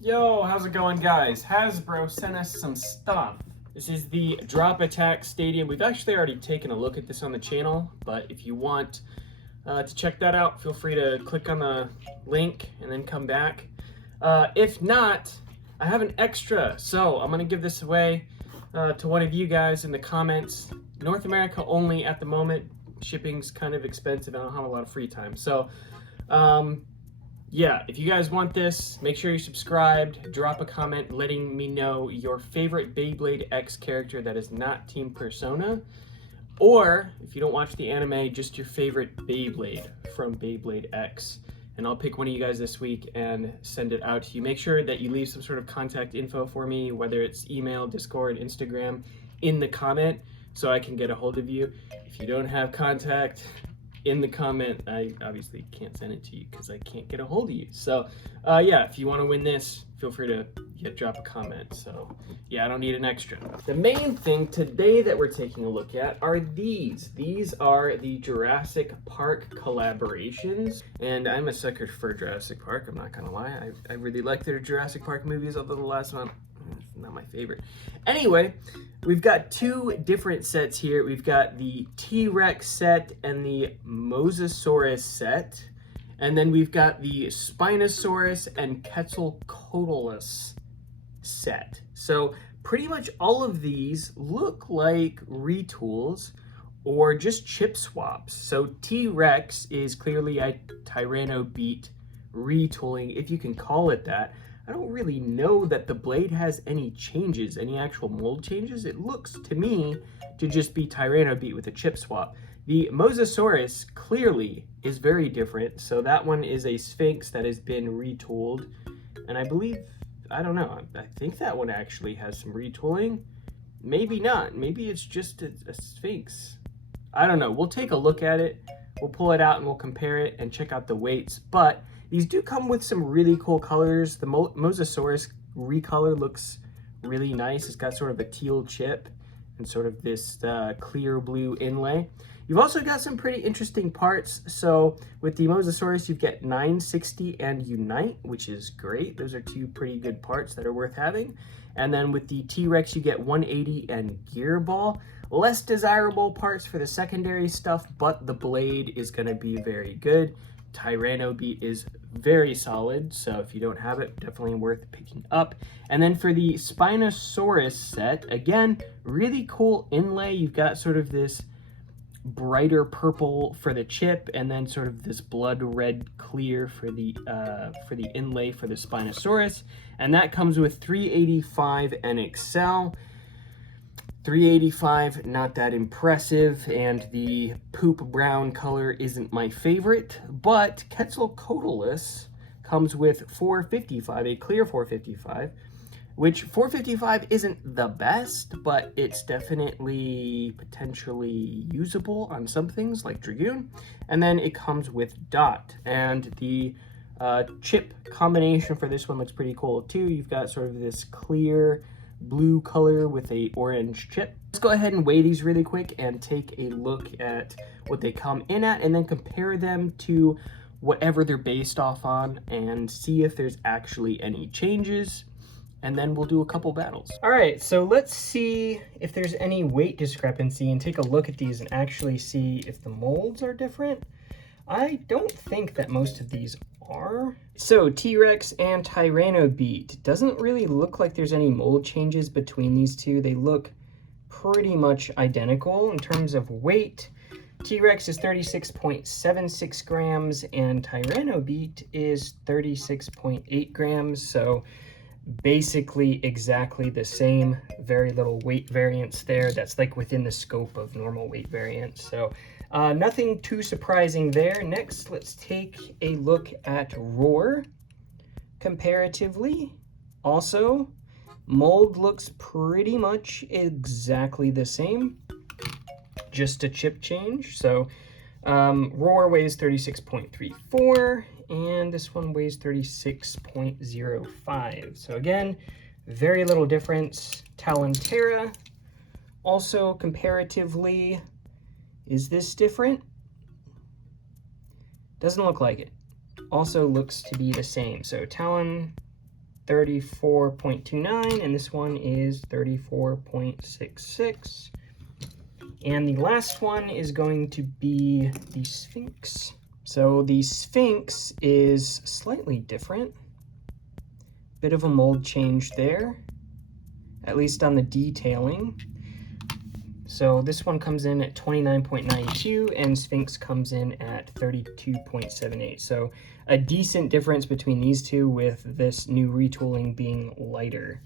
Yo, how's it going, guys? Hasbro sent us some stuff. This is the Drop Attack Stadium. We've actually already taken a look at this on the channel, but if you want to check that out, feel free to click on the link and then come back. If not, I have an extra, so I'm going to give this away to one of you guys in the comments. North America only at the moment. Shipping's kind of expensive and I don't have a lot of free time. So, yeah, if you guys want this, make sure you're subscribed, drop a comment letting me know your favorite Beyblade X character that is not Team Persona, or if you don't watch the anime, just your favorite Beyblade from Beyblade X. And I'll pick one of you guys this week and send it out to you. Make sure that you leave some sort of contact info for me, whether it's email, Discord, Instagram, in the comment so I can get a hold of you. If you don't have contact in the comment, I obviously can't send it to you because I can't get a hold of you. So yeah, if you want to win this, feel free to drop a comment. So yeah, I don't need an extra. The main thing today that we're taking a look at are these. These are the Jurassic Park collaborations, and I'm a sucker for Jurassic Park, I'm not gonna lie. I really like their Jurassic Park movies, although the last one, not my favorite. Anyway, we've got two different sets here. We've got the T-Rex set and the Mosasaurus set. And then we've got the Spinosaurus and Quetzalcoatlus set. So pretty much all of these look like retools or just chip swaps. So T-Rex is clearly a Tyranno Beat retooling, if you can call it that. I don't really know that the blade has any changes, any actual mold changes. It looks to me to just be Tyranno Beat with a chip swap. The Mosasaurus clearly is very different. So that one is a Sphinx that has been retooled. And I believe, I don't know, I think that one actually has some retooling. Maybe not, maybe it's just a Sphinx. I don't know, we'll take a look at it. We'll pull it out and we'll compare it and check out the weights. But these do come with some really cool colors. The Mosasaurus recolor looks really nice. It's got sort of a teal chip and sort of this clear blue inlay. You've also got some pretty interesting parts. So with the Mosasaurus, you've got 960 and Unite, which is great. Those are two pretty good parts that are worth having. And then with the T-Rex, you get 180 and Gear Ball. Less desirable parts for the secondary stuff, but the blade is gonna be very good. Tyranno Beat is very solid, so if you don't have it, definitely worth picking up. And then for the Spinosaurus set, again, really cool inlay. You've got sort of this brighter purple for the chip, and then sort of this blood red clear for the inlay for the Spinosaurus, and that comes with 385 NXL. 385, not that impressive, and the poop brown color isn't my favorite, but Quetzalcoatlus comes with 455, a clear 455, which 455 isn't the best, but it's definitely potentially usable on some things like Dragoon. And then it comes with Dot, and the chip combination for this one looks pretty cool too. You've got sort of this clear blue color with a orange chip. Let's go ahead and weigh these really quick and take a look at what they come in at and then compare them to whatever they're based off on and see if there's actually any changes, and then we'll do a couple battles. All right, so let's see if there's any weight discrepancy and take a look at these and actually see if the molds are different. I don't think that most of these are. So T-Rex and Tyranno Beat. Doesn't really look like there's any mold changes between these two. They look pretty much identical in terms of weight. T-Rex is 36.76 grams and Tyranno Beat is 36.8 grams. So basically exactly the same. Very little weight variance there. That's like within the scope of normal weight variance. So nothing too surprising there. Next, let's take a look at roar comparatively. Also, mold looks pretty much exactly the same, just a chip change. So roar weighs 36.34 and this one weighs 36.05. So again, very little difference. Talonterra, also comparatively, is this different? Doesn't look like it. Also looks to be the same. So Talon 34.29, and this one is 34.66. And the last one is going to be the Sphinx. So the Sphinx is slightly different. Bit of a mold change there, at least on the detailing. So this one comes in at 29.92 and Sphinx comes in at 32.78. So a decent difference between these two, with this new retooling being lighter.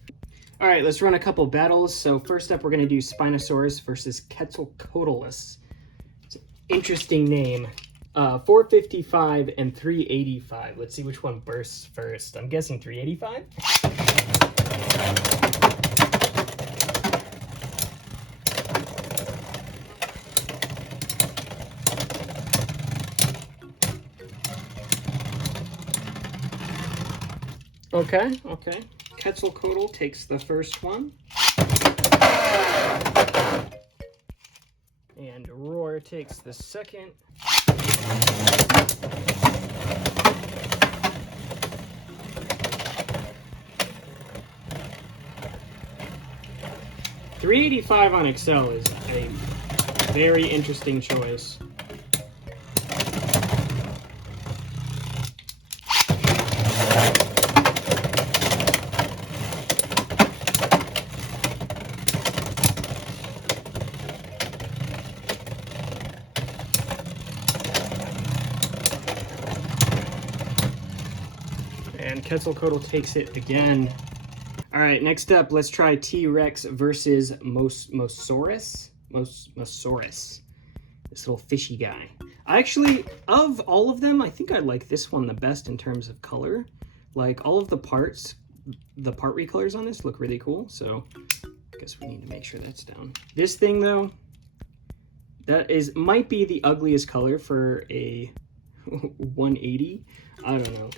All right, let's run a couple battles. So first up, we're gonna do Spinosaurus versus Quetzalcoatlus. It's an interesting name. 455 and 385. Let's see which one bursts first. I'm guessing 385. Okay. Quetzalcoatl takes the first one. And Roar takes the second. $385 on Excel is a very interesting choice. And Quetzalcoatl takes it again. All right, next up, let's try T-Rex versus Mosasaurus. Mosasaurus, this little fishy guy. Actually, of all of them, I think I like this one the best in terms of color. Like, all of the parts, the part recolors on this look really cool, so I guess we need to make sure that's down. This thing, though, that might be the ugliest color for a 180. I don't know.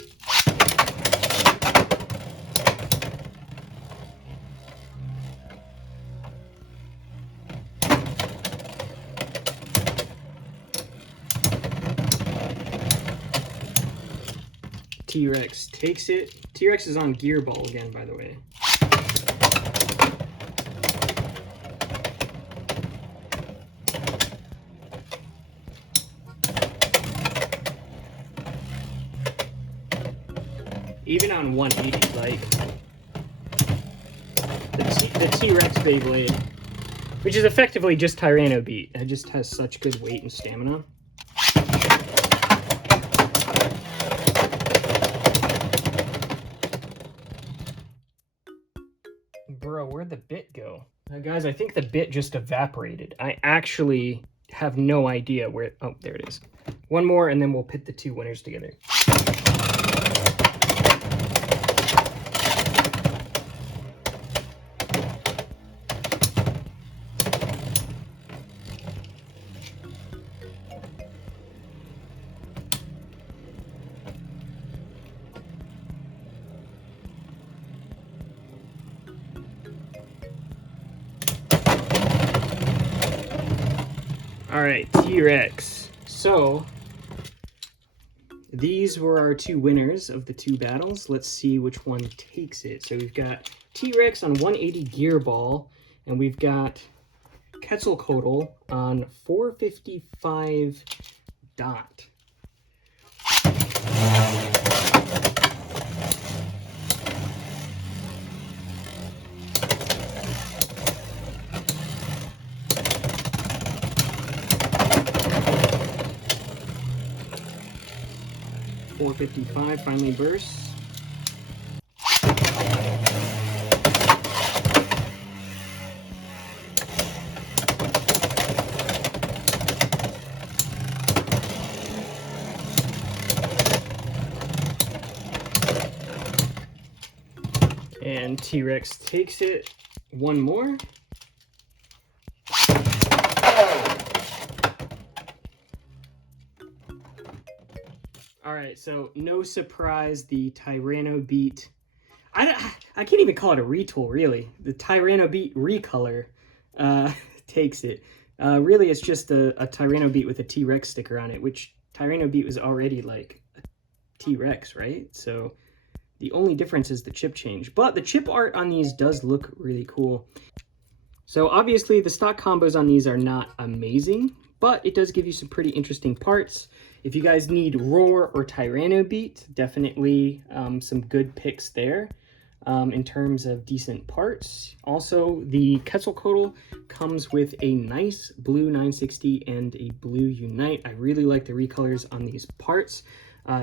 T-Rex takes it. T-Rex is on gear ball again, by the way. Even on 180, like the T-Rex Beyblade, which is effectively just Tyranno Beat. It just has such good weight and stamina. Bro, where'd the bit go? Guys, I think the bit just evaporated. I actually have no idea where... Oh, there it is. One more, and then we'll pit the two winners together. All right, T-Rex. So, these were our two winners of the two battles. Let's see which one takes it. So we've got T-Rex on 180 gear ball, and we've got Quetzalcoatl on 455 dot. .455 finally bursts. And T-Rex takes it. One more. Alright, so no surprise, the Tyranno Beat, I can't even call it a retool, really. The Tyranno Beat recolor takes it. Really, it's just a Tyranno Beat with a T-Rex sticker on it, which Tyranno Beat was already like a T-Rex, right? So The only difference is the chip change, but the chip art on these does look really cool. So obviously the stock combos on these are not amazing, but it does give you some pretty interesting parts. If you guys need Roar or Tyranno Beat, definitely some good picks there in terms of decent parts. Also, the Quetzalcoatl comes with a nice blue 960 and a blue Unite. I really like the recolors on these parts.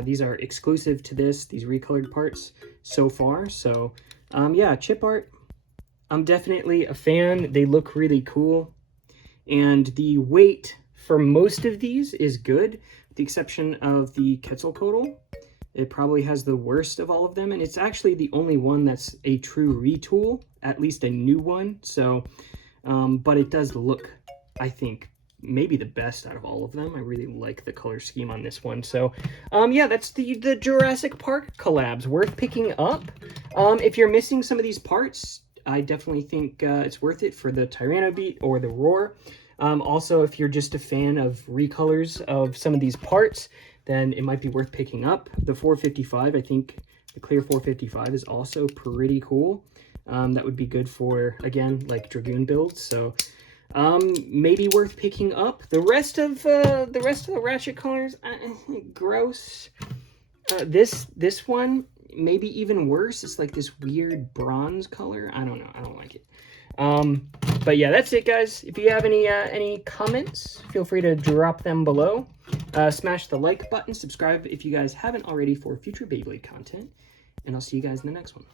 These are exclusive to these recolored parts so far. So yeah, chip art, I'm definitely a fan. They look really cool. And the weight for most of these is good, with the exception of the Quetzalcoatl. It probably has the worst of all of them, and it's actually the only one that's a true retool, at least a new one. So, but it does look, I think, maybe the best out of all of them. I really like the color scheme on this one. So, yeah, that's the Jurassic Park collabs. Worth picking up. If you're missing some of these parts, I definitely think it's worth it for the Tyranno Beat or the Roar. Also, if you're just a fan of recolors of some of these parts, then it might be worth picking up. The 455, I think the clear 455 is also pretty cool. That would be good for, again, like Dragoon builds. So maybe worth picking up. The rest of the Ratchet colors, gross. This one, maybe even worse. It's like this weird bronze color. I don't know. I don't like it. But yeah, that's it, guys. If you have any comments, feel free to drop them below. Smash the like button, subscribe if you guys haven't already for future Beyblade content, and I'll see you guys in the next one.